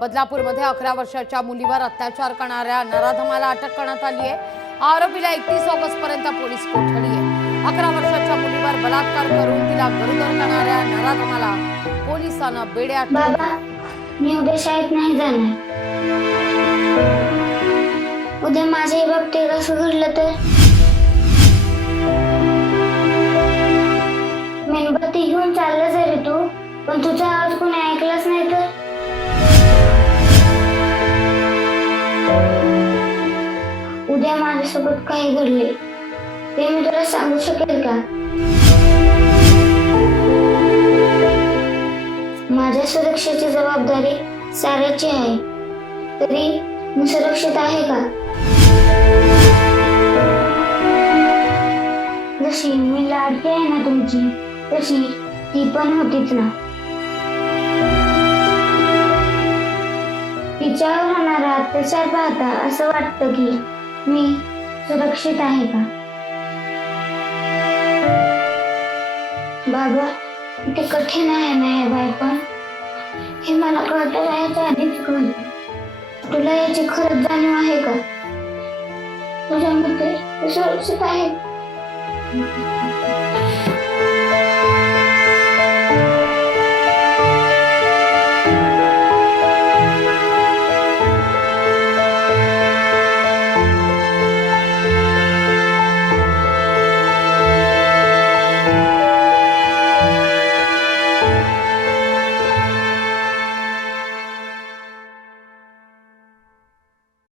बदलापूरमध्ये अकरा वर्षाच्या मुलीवर अत्याचार करणाऱ्या नराधमाला अटक करण्यात आली आहे. आरोपीला एकतीस ऑगस्ट पर्यंत पोलीस कोठडी आहे. अकरा वर्षाच्या मुलीवर बलात्कार करून तिला गरोदर करणाऱ्या नराधमाला पोलिसांना बेड्यात बाबा मी उद्या शाळेत नाही जाणार. उद्या माझ्याही बाबतीत असं घडलं तर? मेणबत्ती घेऊन चालला जरी तू पण तुझा आज कोणी माझ्यासोबत काय घडले ते मी तुला सांगू शकेल का? माझ्या सुरक्षेची जबाबदारी साऱ्याची आहे. तरी मी सुरक्षित आहे का? जशी मी लाडकी आहे ना तुमची तशी ती पण होतीच ना. तिच्यावर होणारा अत्याचार पाहता असं वाटतं की मी सुरक्षित आहे का? बाबा ते कठीण आहे ना हे बायपण हे मला कळत राहायचं आधीच कळतं. तुला याची खरंच जाणीव आहे का? तुझ्या मते सुरक्षित आहे.